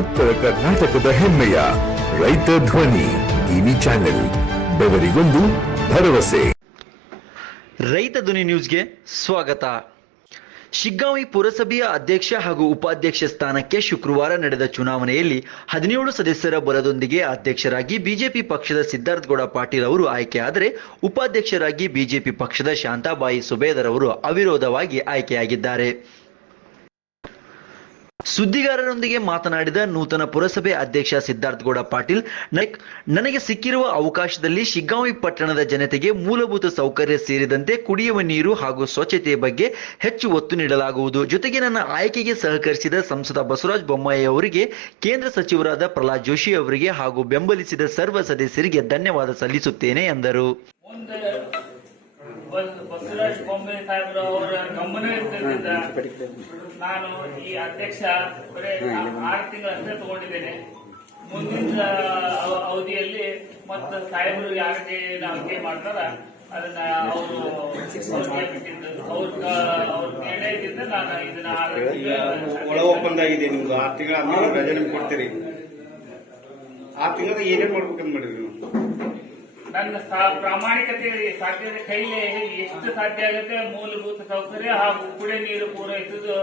ಉತ್ತರ ಕರ್ನಾಟಕದ ಹೆಮ್ಮೆಯ ರೈತ ಧ್ವನಿ ಟಿವಿ ಚಾನೆಲ್, ಬೆವರಿಗೊಂದು ಭರವಸೆ. ರೈತ ಧ್ವನಿ ನ್ಯೂಸ್ಗೆ ಸ್ವಾಗತ. ಶಿಗ್ಗಾಂವಿ ಪುರಸಭೆಯ ಅಧ್ಯಕ್ಷ ಹಾಗೂ ಉಪಾಧ್ಯಕ್ಷ ಸ್ಥಾನಕ್ಕೆ ಶುಕ್ರವಾರ ನಡೆದ ಚುನಾವಣೆಯಲ್ಲಿ ಹದಿನೇಳು ಸದಸ್ಯರ ಬಲದೊಂದಿಗೆ ಅಧ್ಯಕ್ಷರಾಗಿ ಬಿಜೆಪಿ ಪಕ್ಷದ ಸಿದ್ಧಾರ್ಥಗೌಡ ಪಾಟೀಲ್ ಅವರು ಆಯ್ಕೆಯಾದರೆ ಉಪಾಧ್ಯಕ್ಷರಾಗಿ ಬಿಜೆಪಿ ಪಕ್ಷದ ಶಾಂತಾಬಾಯಿ ಸುಬೇದರ್ ಅವರು ಅವಿರೋಧವಾಗಿ ಆಯ್ಕೆಯಾಗಿದ್ದಾರೆ. ಸುದ್ದಿಗಾರರೊಂದಿಗೆ ಮಾತನಾಡಿದ ನೂತನ ಪುರಸಭೆ ಅಧ್ಯಕ್ಷ ಸಿದ್ಧಾರ್ಥಗೌಡ ಪಾಟೀಲ್ ನೈಕ್ ನನಗೆ ಸಿಕ್ಕಿರುವ ಅವಕಾಶದಲ್ಲಿ ಶಿಗ್ಗಾಂವಿ ಪಟ್ಟಣದ ಜನತೆಗೆ ಮೂಲಭೂತ ಸೌಕರ್ಯ ಸೇರಿದಂತೆ ಕುಡಿಯುವ ನೀರು ಹಾಗೂ ಸ್ವಚ್ಛತೆಯ ಬಗ್ಗೆ ಹೆಚ್ಚು ಒತ್ತು ನೀಡಲಾಗುವುದು. ಜೊತೆಗೆ ನನ್ನ ಆಯ್ಕೆಗೆ ಸಹಕರಿಸಿದ ಸಂಸದ ಬಸವರಾಜ ಬೊಮ್ಮಾಯಿ ಅವರಿಗೆ, ಕೇಂದ್ರ ಸಚಿವರಾದ ಪ್ರಹ್ಲಾದ್ ಜೋಶಿ ಅವರಿಗೆ ಹಾಗೂ ಬೆಂಬಲಿಸಿದ ಸರ್ವ ಸದಸ್ಯರಿಗೆ ಧನ್ಯವಾದ ಸಲ್ಲಿಸುತ್ತೇನೆ ಎಂದರು. ಬಸವರಾಜ ಬೊಮ್ಮೆ ಸಾಹೇಬ್ರ ಅವರ ಗಮನ ಇರ್ತಿದ್ದ ನಾನು ಈ ಅಧ್ಯಕ್ಷ ಬರೀ ಆರು ತಿಂಗಳಷ್ಟೇ ತಗೊಂಡಿದ್ದೇನೆ. ಮುಂದಿನ ಅವ- ಅವಧಿಯಲ್ಲಿ ಮತ್ತೆ ಸಾಹೇಬರು ಯಾರಿಗೆ ನಾವು ಮಾಡ್ತಾರ ಅದನ್ನ ಅವರು ಅವ್ರ ಅವ್ರ ನಿರ್ಣಯದಿಂದ ನಾನು ಇದನ್ನ ತಿಂಗಳ ಒಳ ಒಪ್ಪಂದ ಆಗಿದೆ ನಿಮ್ದು. ಆರು ತಿಂಗಳ ಆದ್ಮೇಲೆ ರಜೆ ನಿಮ್ಗೆ ಕೊಡ್ತೀರಿ. ಆ ತಿಂಗಳ ಏನೇನ್ ಮಾಡ್ಬೇಕಂತ ಮಾಡಿದ್ರಿ ನೀವು? ನನ್ನ ಪ್ರಾಮಾಣಿಕತೆಗಳಿಗೆ ಪ್ರಾಮಾಣಿಕತೆ ಸಾಧ್ಯತೆ ಕೈಲಿ ಎಷ್ಟು ಸಾಧ್ಯ ಆಗುತ್ತೆ ಮೂಲಭೂತ ಸೌಕರ್ಯ ಹಾಗೂ ಕುಡಿಯ ನೀರು ಪೂರೈಸುವುದು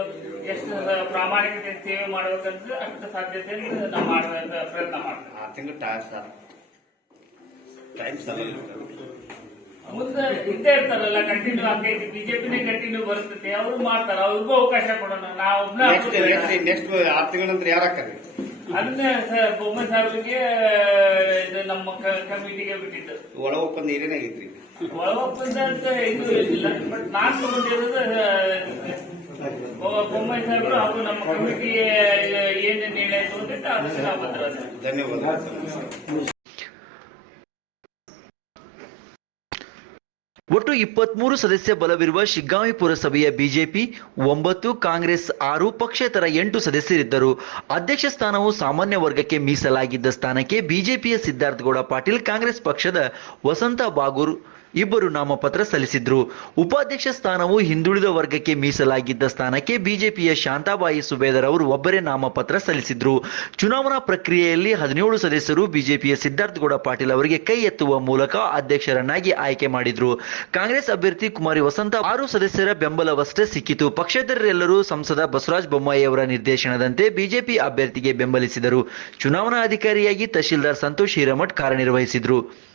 ಎಷ್ಟು ಪ್ರಾಮಾಣಿಕತೆ ಸೇವೆ ಮಾಡಬೇಕಂತ ಅಷ್ಟು ಸಾಧ್ಯತೆ ನಾವು ಮಾಡುವ ಪ್ರಯತ್ನ ಮಾಡ್ತೀವಿ. ಮುಂದೆ ಇದ್ದೇ ಇರ್ತಾರಲ್ಲ ಕಂಟಿನ್ಯೂ ಆಗ್ತೈತಿ ಬಿಜೆಪಿನೇ ಕಂಟಿನ್ಯೂ ಬರ್ತೈತಿ ಅವ್ರು ಮಾಡ್ತಾರ. ಅವ್ರಿಗೂ ಅವಕಾಶ ಕೊಡೋಣ. ನಾವು ನೆಕ್ಸ್ಟ್ ಆರು ತಿಂಗಳ ನಂತರ ಯಾರು ಅದನ್ನೇ ಸರ್ ಬೊಮ್ಮೆ ಸಾಹೇಬ್ರಿಗೆ ಇದು ನಮ್ಮ ಕಮಿಟಿಗೆ ಬಿಟ್ಟಿದ್ದು. ಒಳ ಒಪ್ಪಂದ ಏನೇನಾಗೈತ್ರಿ ಒಳ ಒಪ್ಪಂದ ಅಂತ ಇದು ಇಲ್ಲ ಬಟ್ ನಾನ್ ತಗೊಂಡಿರೋದು ಬೊ- ಬೊಮ್ಮಾಯಿ ಸಾಹೇಬರು ಹಾಗೂ ನಮ್ಮ ಕಮಿಟಿ ಏನ್ ನಿರ್ಣಯ ತಗೊಂಡಿದ್ದ ಅದಕ್ಕೆ ನಾವು ಬದ್ಧರಾದ ಧನ್ಯವಾದ ಒಟ್ಟು ಇಪ್ಪತ್ಮೂರು ಸದಸ್ಯ ಬಲವಿರುವ ಶಿಗ್ಗಾಂವಿ ಪುರಸಭೆಯ ಬಿಜೆಪಿ, ಒಂಬತ್ತು, ಕಾಂಗ್ರೆಸ್, ಆರು, ಪಕ್ಷೇತರ ಎಂಟು ಸದಸ್ಯರಿದ್ದರು. ಅಧ್ಯಕ್ಷ ಸ್ಥಾನವು ಸಾಮಾನ್ಯ ವರ್ಗಕ್ಕೆ ಮೀಸಲಾಗಿದ್ದ ಸ್ಥಾನಕ್ಕೆ ಬಿಜೆಪಿಯ ಸಿದ್ಧಾರ್ಥಗೌಡ ಪಾಟೀಲ್ ಕಾಂಗ್ರೆಸ್ ಪಕ್ಷದ ವಸಂತ ಬಾಗೂರ್ ಇಬ್ಬರು ನಾಮಪತ್ರ ಸಲ್ಲಿಸಿದ್ರು. ಉಪಾಧ್ಯಕ್ಷ ಸ್ಥಾನವು ಹಿಂದುಳಿದ ವರ್ಗಕ್ಕೆ ಮೀಸಲಾಗಿದ್ದ ಸ್ಥಾನಕ್ಕೆ ಬಿಜೆಪಿಯ ಶಾಂತಾಬಾಯಿ ಸುಬೇದರ್ ಅವರು ಒಬ್ಬರೇ ನಾಮಪತ್ರ ಸಲ್ಲಿಸಿದ್ರು. ಚುನಾವಣಾ ಪ್ರಕ್ರಿಯೆಯಲ್ಲಿ ಹದಿನೇಳು ಸದಸ್ಯರು ಬಿಜೆಪಿಯ ಸಿದ್ಧಾರ್ಥಗೌಡ ಪಾಟೀಲ್ ಅವರಿಗೆ ಕೈ ಎತ್ತುವ ಮೂಲಕ ಅಧ್ಯಕ್ಷರನ್ನಾಗಿ ಆಯ್ಕೆ ಮಾಡಿದ್ರು. ಕಾಂಗ್ರೆಸ್ ಅಭ್ಯರ್ಥಿ ಕುಮಾರಿ ವಸಂತ ಆರು ಸದಸ್ಯರ ಬೆಂಬಲವಷ್ಟೇ ಸಿಕ್ಕಿತು. ಪಕ್ಷೇತರರೆಲ್ಲರೂ ಸಂಸದ ಬಸವರಾಜ ಬೊಮ್ಮಾಯಿ ಅವರ ನಿರ್ದೇಶನದಂತೆ ಬಿಜೆಪಿ ಅಭ್ಯರ್ಥಿಗೆ ಬೆಂಬಲಿಸಿದರು. ಚುನಾವಣಾ ಅಧಿಕಾರಿಯಾಗಿ ತಹಶೀಲ್ದಾರ್ ಸಂತೋಷ್ ಹಿರೇಮಠ್ ಕಾರ್ಯನಿರ್ವಹಿಸಿದ್ರು.